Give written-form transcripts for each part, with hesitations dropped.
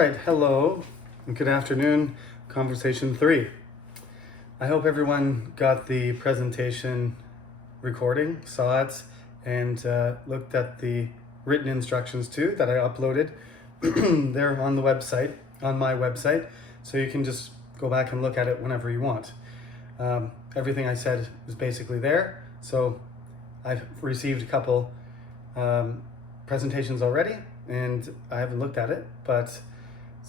right, hello and good afternoon, conversation 3. I hope everyone got the presentation recording, saw it, and looked at the written instructions too that I uploaded. They're on the website, on my website, so you can just go back and look at it whenever you want. Everything I said is basically there, so I've received a couple presentations already, and I haven't looked at it, but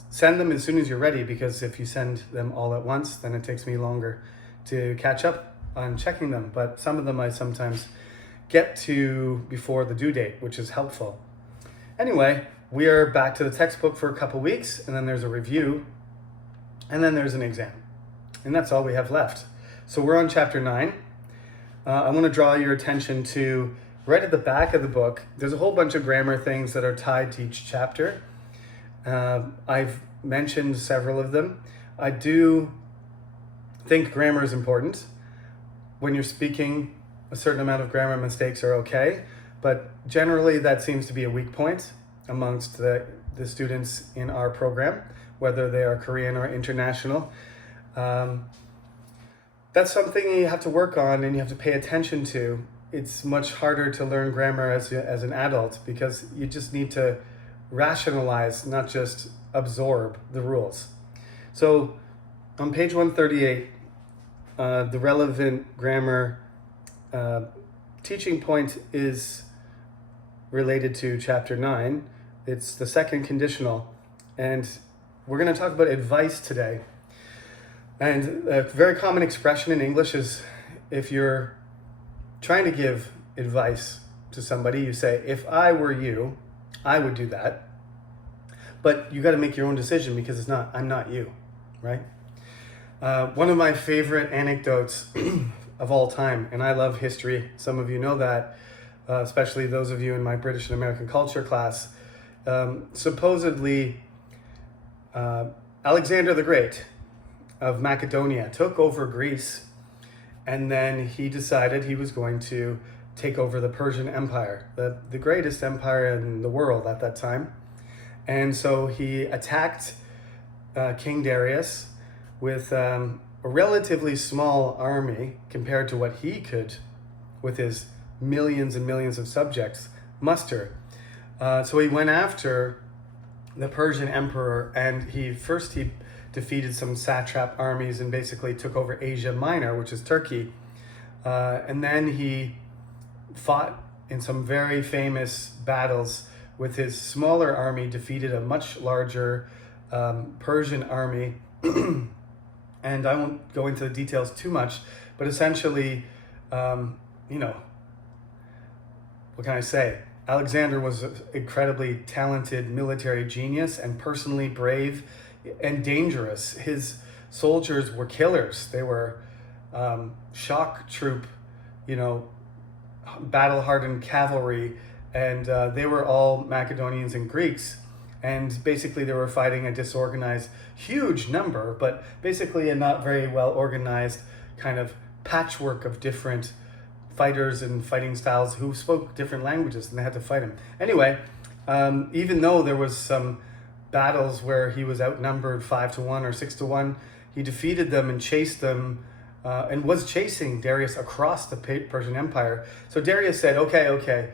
send them as soon as you're ready, because if you send them all at once, then it takes me longer to catch up on checking them. But some of them I sometimes get to before the due date, which is helpful. Anyway, we are back to the textbook for a couple weeks, and then there's a review, and then there's an exam. And that's all we have left. So we're on chapter 9. I want to draw your attention to right at the back of the book. There's a whole bunch of grammar things that are tied to each chapter. I've mentioned several of them. I do think grammar is important. When you're speaking, a certain amount of grammar mistakes are okay, but generally that seems to be a weak point amongst the students in our program, whether they are Korean or international. That's something you have to work on and you have to pay attention to. It's much harder to learn grammar as an adult, because you just need to rationalize, not just absorb the rules. So on page 138, the relevant grammar teaching point is related to chapter 9. It's the second conditional, and we're going to talk about advice today. And a very common expression in English is, if you're trying to give advice to somebody, you say, if I were you, I would do that. But you got to make your own decision, because I'm not you, right? One of my favorite anecdotes of all time, and I love history, some of you know that, especially those of you in my British and American culture class. Supposedly, Alexander the Great of Macedonia took over Greece, and then he decided he was going to take over the Persian Empire, the greatest empire in the world at that time. And so he attacked King Darius with a relatively small army compared to what he could, with his millions and millions of subjects, muster. So he went after the Persian emperor, and he defeated some satrap armies and basically took over Asia Minor, which is Turkey. And then he fought in some very famous battles with his smaller army, defeated a much larger Persian army. And I won't go into the details too much, but essentially, what can I say? Alexander was an incredibly talented military genius and personally brave and dangerous. His soldiers were killers. They were shock troop, battle-hardened cavalry, and they were all Macedonians and Greeks. And basically they were fighting a disorganized, huge number, but basically a not very well organized kind of patchwork of different fighters and fighting styles who spoke different languages, and they had to fight him. Anyway, even though there was some battles where he was outnumbered 5-1 or 6-1, he defeated them and chased them, and was chasing Darius across the Persian Empire. So Darius said, okay,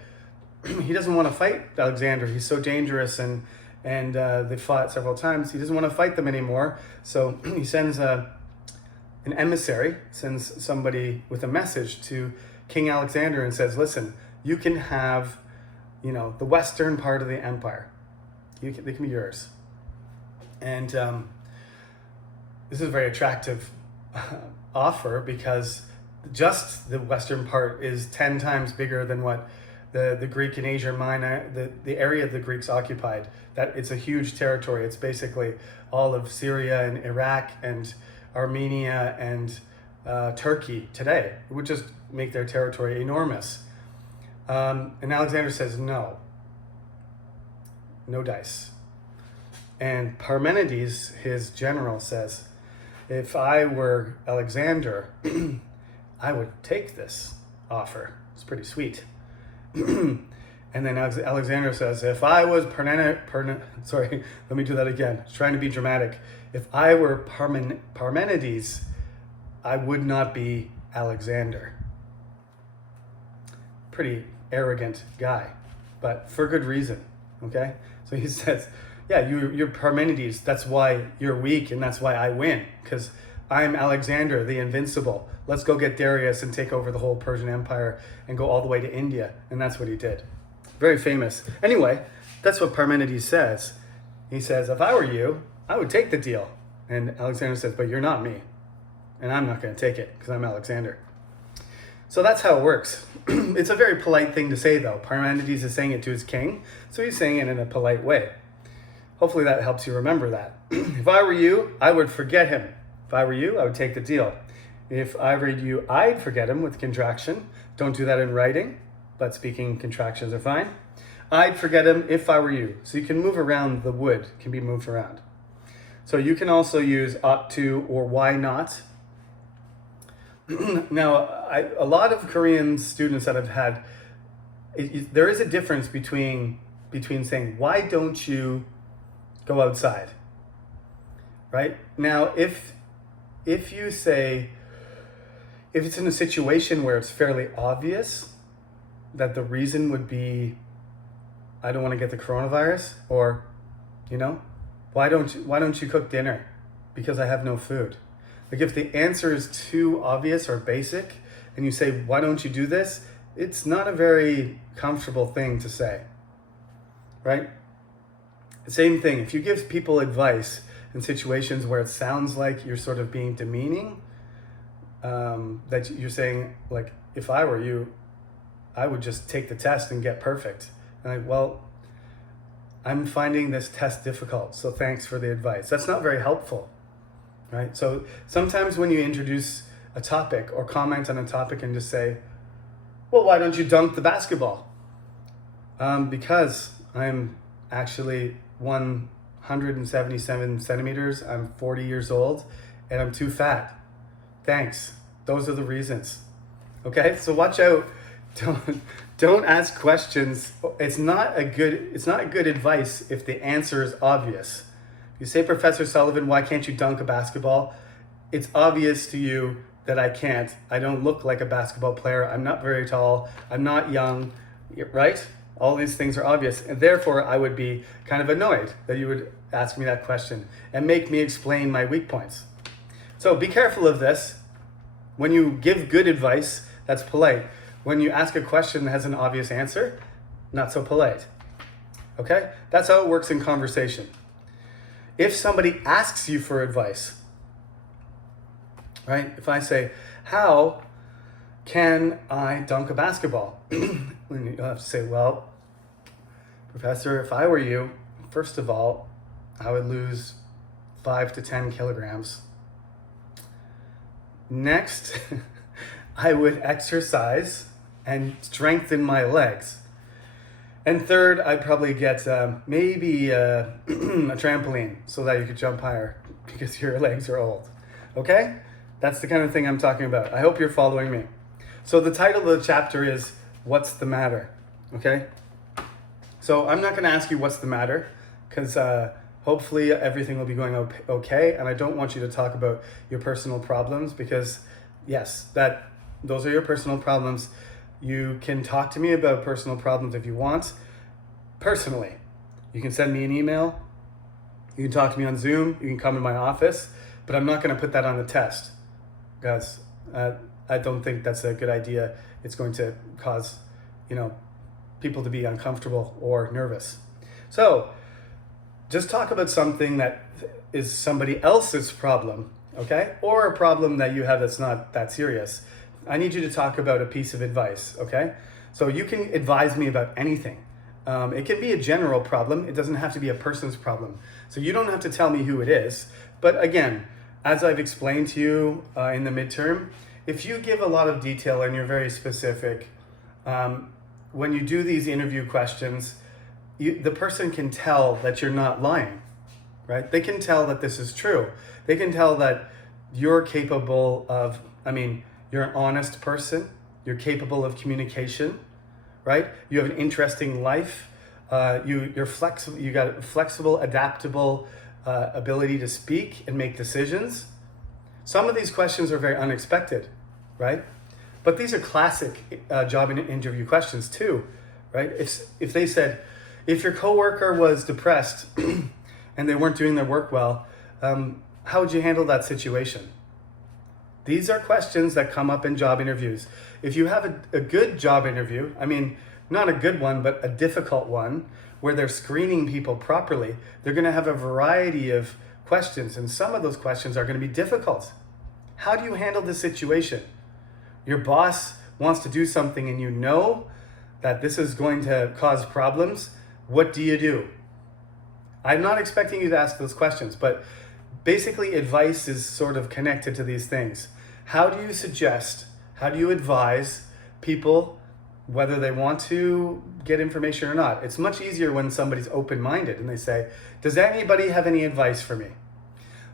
he doesn't want to fight Alexander. He's so dangerous, and they fought several times. He doesn't want to fight them anymore. So he sends an emissary, sends somebody with a message to King Alexander and says, listen, you can have, the western part of the empire. They can be yours. And this is a very attractive offer, because just the western part is 10 times bigger than what the Greek and Asia Minor, the area the Greeks occupied. That it's a huge territory. It's basically all of Syria and Iraq and Armenia and Turkey today. It would just make their territory enormous. And Alexander says, no dice. And Parmenides, his general, says, if I were Alexander, I would take this offer. It's pretty sweet. And then Alexander says, if I was sorry, let me do that again. I was trying to be dramatic. If I were Parmenides, I would not be Alexander. Pretty arrogant guy, but for good reason, okay? So he says, yeah, you're Parmenides. That's why you're weak, and that's why I win, because I'm Alexander, the invincible. Let's go get Darius and take over the whole Persian Empire and go all the way to India. And that's what he did. Very famous. Anyway, that's what Parmenides says. He says, if I were you, I would take the deal. And Alexander says, but you're not me. And I'm not going to take it because I'm Alexander. So that's how it works. It's a very polite thing to say, though. Parmenides is saying it to his king, so he's saying it in a polite way. Hopefully that helps you remember that. If I were you, I would forget him. If I were you, I would take the deal. If I were you, I'd forget him with contraction. Don't do that in writing, but speaking contractions are fine. I'd forget him if I were you. So you can move around, the would can be moved around. So you can also use ought to or why not. Now, a lot of Korean students that I've had, there is a difference between saying, why don't you go outside? Right? Now, if you say, if it's in a situation where it's fairly obvious that the reason would be, I don't want to get the coronavirus, or, why don't you cook dinner? Because I have no food. Like if the answer is too obvious or basic and you say, why don't you do this? It's not a very comfortable thing to say, right? Same thing, if you give people advice in situations where it sounds like you're sort of being demeaning, that you're saying, like, if I were you, I would just take the test and get perfect. And like, well, I'm finding this test difficult, so thanks for the advice. That's not very helpful, right? So sometimes when you introduce a topic or comment on a topic and just say, well, why don't you dunk the basketball? Because I'm actually 177 centimeters, I'm 40 years old, and I'm too fat. Thanks. Those are the reasons. Okay, so watch out. Don't ask questions. It's not good advice if the answer is obvious. You say, Professor Sullivan, why can't you dunk a basketball? It's obvious to you that I can't. I don't look like a basketball player. I'm not very tall. I'm not young, right? All these things are obvious. And therefore, I would be kind of annoyed that you would ask me that question and make me explain my weak points. So be careful of this. When you give good advice, that's polite. When you ask a question that has an obvious answer, not so polite. Okay? That's how it works in conversation. If somebody asks you for advice, right? If I say, how can I dunk a basketball? You have to say, well, Professor, if I were you, first of all, I would lose 5 to 10 kilograms. Next, I would exercise and strengthen my legs. And third, I'd probably get maybe a trampoline so that you could jump higher because your legs are old. Okay? That's the kind of thing I'm talking about. I hope you're following me. So the title of the chapter is, What's the Matter? Okay? So I'm not going to ask you what's the matter because hopefully everything will be going okay. And I don't want you to talk about your personal problems because, yes, those are your personal problems. You can talk to me about personal problems if you want, personally. You can send me an email. You can talk to me on Zoom. You can come to my office. But I'm not going to put that on the test, guys. I don't think that's a good idea. It's going to cause, people to be uncomfortable or nervous. So just talk about something that is somebody else's problem, okay? Or a problem that you have that's not that serious. I need you to talk about a piece of advice, okay? So you can advise me about anything. It can be a general problem. It doesn't have to be a person's problem. So you don't have to tell me who it is. But again, as I've explained to you in the midterm, if you give a lot of detail and you're very specific, when you do these interview questions, the person can tell that you're not lying, right? They can tell that this is true. They can tell that you're capable of, you're an honest person, you're capable of communication, right? You have an interesting life. You're flexible. You got a flexible, adaptable ability to speak and make decisions. Some of these questions are very unexpected, right? But these are classic job interview questions too, right? If they said, if your coworker was depressed and they weren't doing their work well, how would you handle that situation? These are questions that come up in job interviews. If you have a good job interview, I mean, not a good one, but a difficult one, where they're screening people properly, they're going to have a variety of questions, and some of those questions are going to be difficult. How do you handle this situation? Your boss wants to do something and you know that this is going to cause problems. What do you do? I'm not expecting you to ask those questions, but basically advice is sort of connected to these things. How do you advise people whether they want to get information or not? It's much easier when somebody's open-minded and they say, does anybody have any advice for me?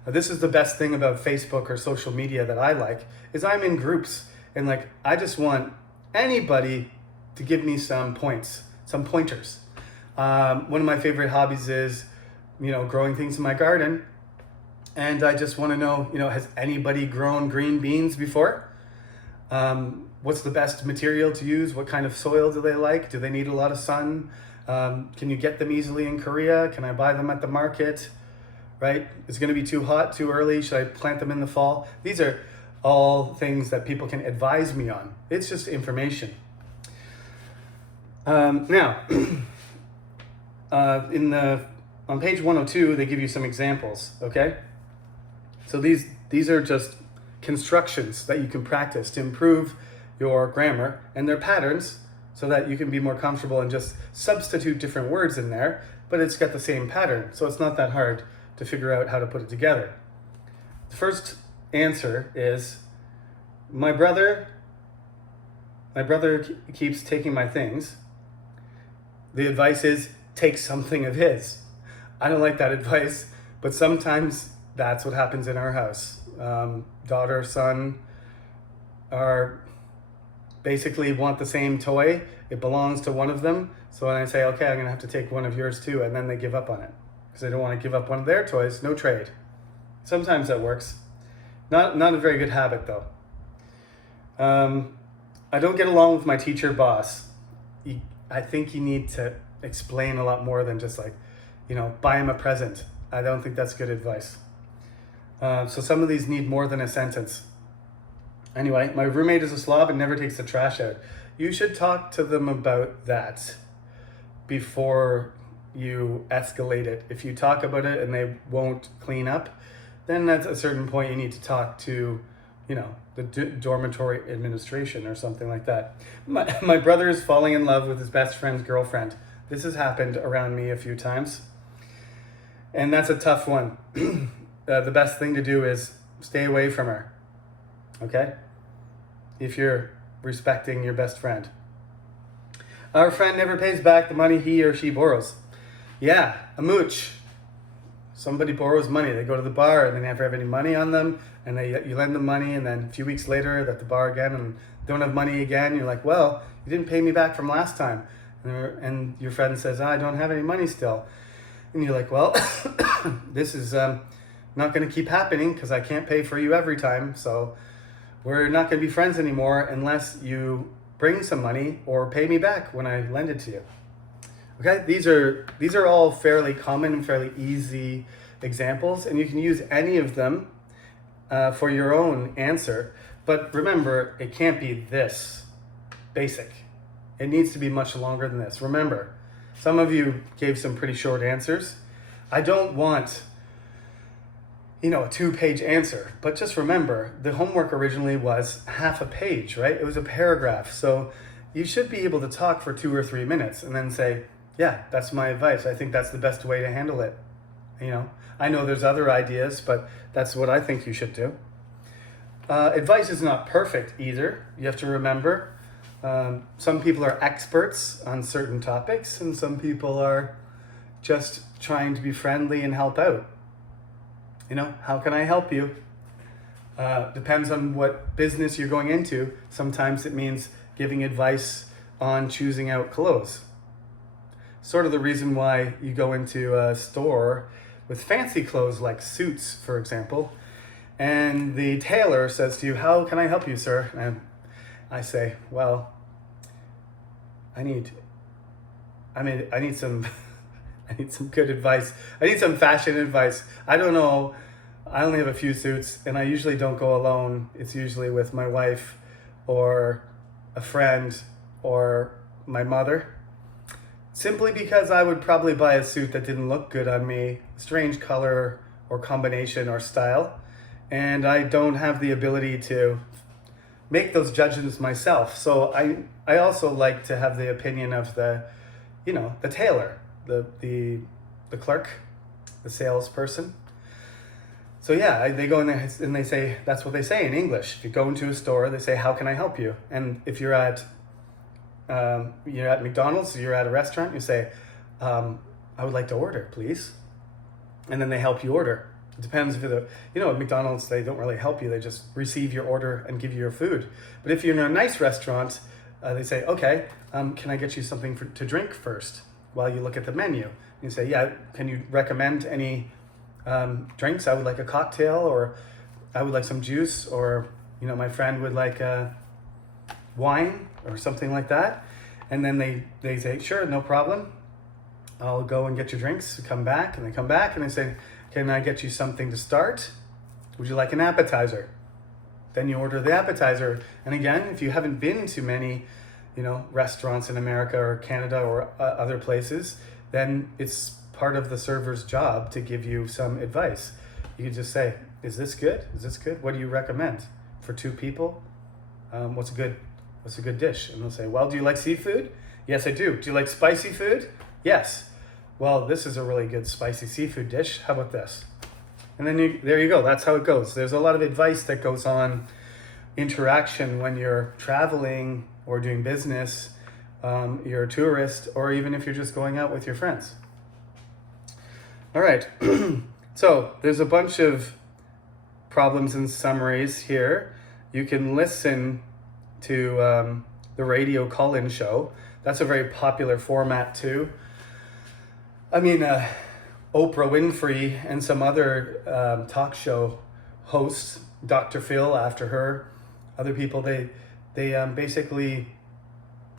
This is the best thing about Facebook or social media that I like, is I'm in groups and like, I just want anybody to give me some pointers. One of my favorite hobbies is, growing things in my garden. And I just want to know, has anybody grown green beans before? What's the best material to use? What kind of soil do they like? Do they need a lot of sun? Can you get them easily in Korea? Can I buy them at the market? Right? Is it going to be too hot, too early? Should I plant them in the fall? These are all things that people can advise me on. It's just information. Now, on page 102, they give you some examples, okay? So these are just constructions that you can practice to improve your grammar, and they're patterns so that you can be more comfortable and just substitute different words in there, but it's got the same pattern, so it's not that hard to figure out how to put it together. The first answer is, my brother keeps taking my things. The advice is, take something of his. I don't like that advice, but sometimes that's what happens in our house. Daughter, son are basically want the same toy. It belongs to one of them. So when I say, okay, I'm gonna have to take one of yours too, and then they give up on it because they don't want to give up one of their toys. No trade. Sometimes that works. Not a very good habit though. I don't get along with my teacher boss. I think you need to explain a lot more than just like, buy him a present. I don't think that's good advice. So some of these need more than a sentence. Anyway, my roommate is a slob and never takes the trash out. You should talk to them about that before you escalate it. If you talk about it and they won't clean up, then at a certain point you need to talk to, the dormitory administration or something like that. My brother is falling in love with his best friend's girlfriend. This has happened around me a few times. And that's a tough one. The best thing to do is stay away from her, okay? If you're respecting your best friend. Our friend never pays back the money he or she borrows. Yeah, a mooch. Somebody borrows money. They go to the bar and they never have any money on them, and you lend them money, and then a few weeks later they're at the bar again and don't have money again. You're like, well, you didn't pay me back from last time. And your friend says, I don't have any money still. And you're like, well, this is not going to keep happening because I can't pay for you every time. So we're not going to be friends anymore unless you bring some money or pay me back when I lend it to you. Okay, these are all fairly common and fairly easy examples, and you can use any of them for your own answer. But remember, it can't be this basic. It needs to be much longer than this. Remember, some of you gave some pretty short answers. I don't want, a 2-page answer, but just remember, the homework originally was half a page, right? It was a paragraph. So you should be able to talk for 2 or 3 minutes and then say, yeah, that's my advice. I think that's the best way to handle it. I know there's other ideas, but that's what I think you should do. Advice is not perfect either. You have to remember, some people are experts on certain topics, and some people are just trying to be friendly and help out. How can I help you? Depends on what business you're going into. Sometimes it means giving advice on choosing out clothes. Sort of the reason why you go into a store with fancy clothes like suits, for example, and the tailor says to you, "How can I help you, sir?" And I say, "Well, I need some I need some good advice. I need some fashion advice. I don't know. I only have a few suits, and I usually don't go alone. It's usually with my wife or a friend or my mother. Simply because I would probably buy a suit that didn't look good on me, strange color or combination or style, and I don't have the ability to make those judgments myself. So I also like to have the opinion of the tailor, the clerk, the salesperson. So yeah, they go in there and they say, that's what they say in English. If you go into a store, they say, "How can I help you?" And if you're at McDonald's, you're at a restaurant, you say, "I would like to order, please." And then they help you order. It depends if at McDonald's, they don't really help you. They just receive your order and give you your food. But if you're in a nice restaurant, they say, "Okay, can I get you something to drink first while you look at the menu?" And you say, "Yeah, can you recommend any drinks? I would like a cocktail, or I would like some juice, or my friend would like wine or something like that." And then they say, "Sure, no problem. I'll go and get your drinks." Come back, and they come back and they say, "Can I get you something to start? Would you like an appetizer?" Then you order the appetizer. And again, if you haven't been to many, restaurants in America or Canada or other places, then it's part of the server's job to give you some advice. You can just say, "Is this good? Is this good? What do you recommend for 2 people? What's a good dish?" And they'll say, "Well, do you like seafood?" "Yes, I do." "Do you like spicy food?" "Yes." "Well, this is a really good spicy seafood dish. How about this?" And then there you go. That's how it goes. There's a lot of advice that goes on, interaction when you're traveling or doing business, you're a tourist, or even if you're just going out with your friends. All right. So there's a bunch of problems and summaries here. You can listen to the radio call-in show. That's a very popular format too. I mean, Oprah Winfrey and some other talk show hosts, Dr. Phil after her, other people, they basically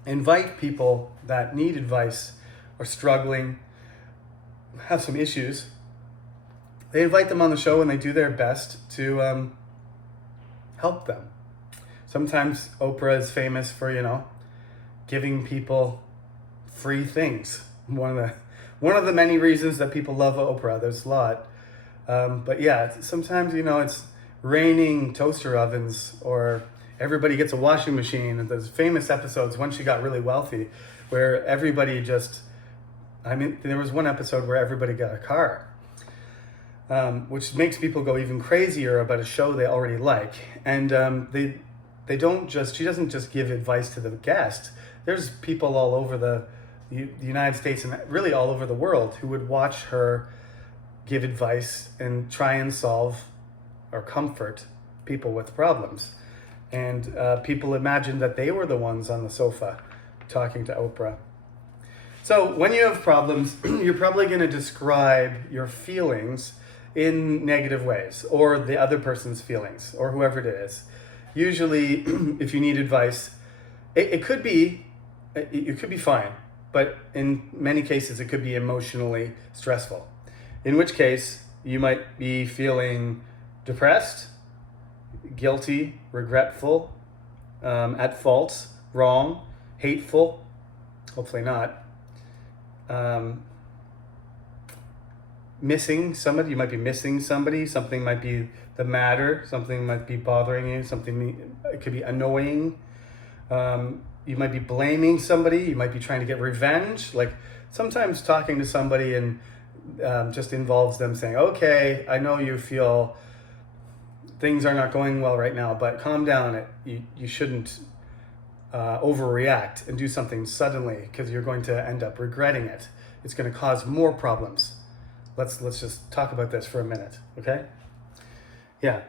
invite people that need advice or struggling, have some issues. They invite them on the show and they do their best to help them. Sometimes Oprah is famous for, giving people free things. One of the many reasons that people love Oprah. There's a lot. But yeah, sometimes, it's raining toaster ovens, or everybody gets a washing machine. And there's famous episodes when she got really wealthy where everybody there was one episode where everybody got a car, which makes people go even crazier about a show they already like. And she doesn't just give advice to the guest. There's people all over the United States and really all over the world who would watch her give advice and try and solve or comfort people with problems. And people imagined that they were the ones on the sofa talking to Oprah. So when you have problems, you're probably going to describe your feelings in negative ways, or the other person's feelings, or whoever it is. Usually, if you need advice, it could be fine, but in many cases, it could be emotionally stressful. In which case, you might be feeling depressed, guilty, regretful, at fault, wrong, hateful, hopefully not, missing somebody. You might be missing somebody. Something might be the matter. Something might be bothering you. It could be annoying. You might be blaming somebody. You might be trying to get revenge. Like sometimes talking to somebody and just involves them saying, "Okay, I know you feel things are not going well right now, but calm down. You shouldn't overreact and do something suddenly, because you're going to end up regretting it. It's going to cause more problems. Let's just talk about this for a minute, okay?" Yeah.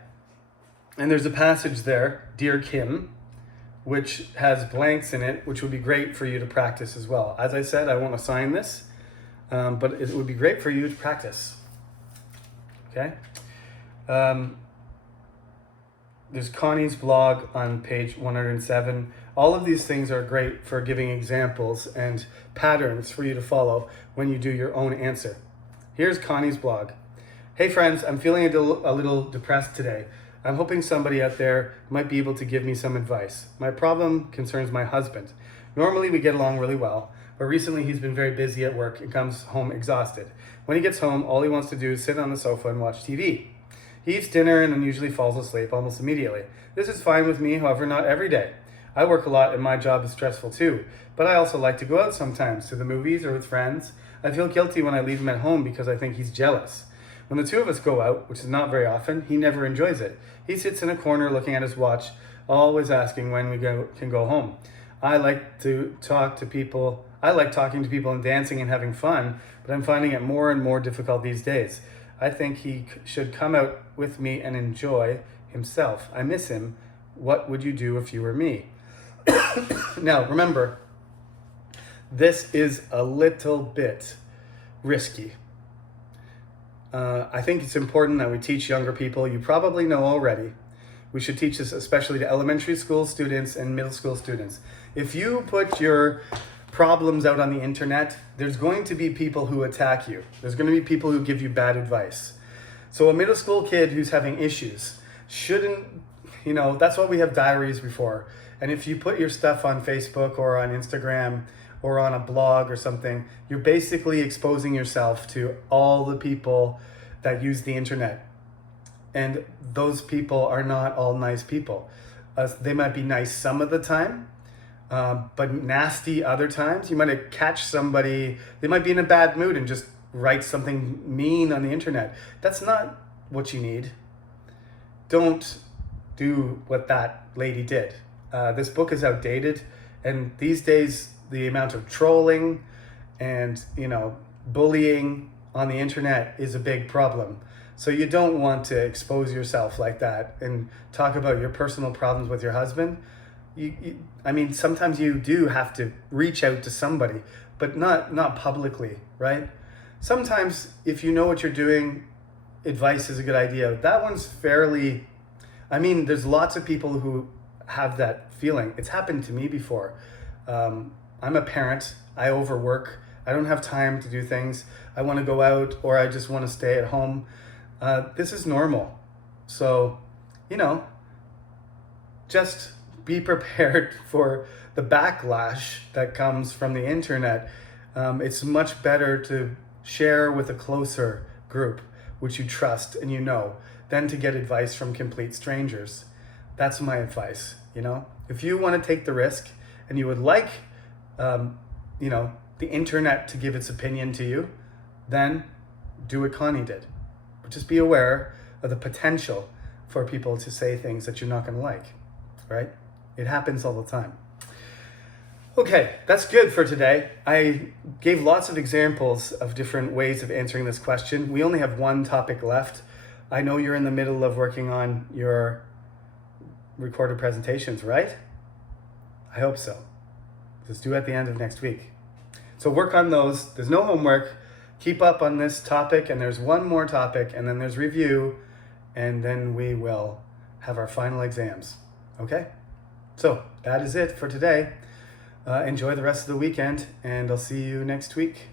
And there's a passage there, "Dear Kim, which has blanks in it, which would be great for you to practice as well. As I said, I won't assign this, but it would be great for you to practice. Okay? There's Connie's blog on page 107. All of these things are great for giving examples and patterns for you to follow when you do your own answer. Here's Connie's blog. Hey friends, I'm feeling a little depressed today. I'm hoping somebody out there might be able to give me some advice. My problem concerns my husband. Normally we get along really well, but recently he's been very busy at work and comes home exhausted. When he gets home, all he wants to do is sit on the sofa and watch TV. He eats dinner and then usually falls asleep almost immediately. This is fine with me, however, not every day. I work a lot and my job is stressful too, but I also like to go out sometimes to the movies or with friends. I feel guilty when I leave him at home because I think he's jealous. When the two of us go out, which is not very often, he never enjoys it. He sits in a corner looking at his watch, always asking when we can go home. I like talking to people and dancing and having fun, but I'm finding it more and more difficult these days. I think he should come out with me and enjoy himself. I miss him. What would you do if you were me? Now, remember, this is a little bit risky. I think it's important that we teach younger people. You probably know already. We should teach this especially to elementary school students and middle school students. If you put your problems out on the internet, there's going to be people who attack you. There's going to be people who give you bad advice. So a middle school kid who's having issues shouldn't, that's why we have diaries before. And if you put your stuff on Facebook or on Instagram or on a blog or something, you're basically exposing yourself to all the people that use the internet. And those people are not all nice people. They might be nice some of the time, but nasty other times. You might catch somebody, they might be in a bad mood and just write something mean on the internet. That's not what you need. Don't do what that lady did. This book is outdated, and these days the amount of trolling and bullying on the internet is a big problem. So you don't want to expose yourself like that and talk about your personal problems with your husband. Sometimes you do have to reach out to somebody, but not publicly, right? Sometimes if you know what you're doing, advice is a good idea. That one's fairly, there's lots of people who have that feeling. It's happened to me before. I'm a parent. I overwork. I don't have time to do things. I want to go out or I just want to stay at home. This is normal. So, just be prepared for the backlash that comes from the internet. It's much better to share with a closer group, which you trust and than to get advice from complete strangers. That's my advice, If you want to take the risk and you would like, the internet to give its opinion to you, then do what Connie did. But just be aware of the potential for people to say things that you're not going to like, right? It happens all the time. Okay, that's good for today. I gave lots of examples of different ways of answering this question. We only have one topic left. I know you're in the middle of working on your recorded presentations, right? I hope so. Let's do it at the end of next week. So work on those. There's no homework. Keep up on this topic, and there's one more topic, and then there's review, and then we will have our final exams. Okay? So that is it for today. Enjoy the rest of the weekend, and I'll see you next week.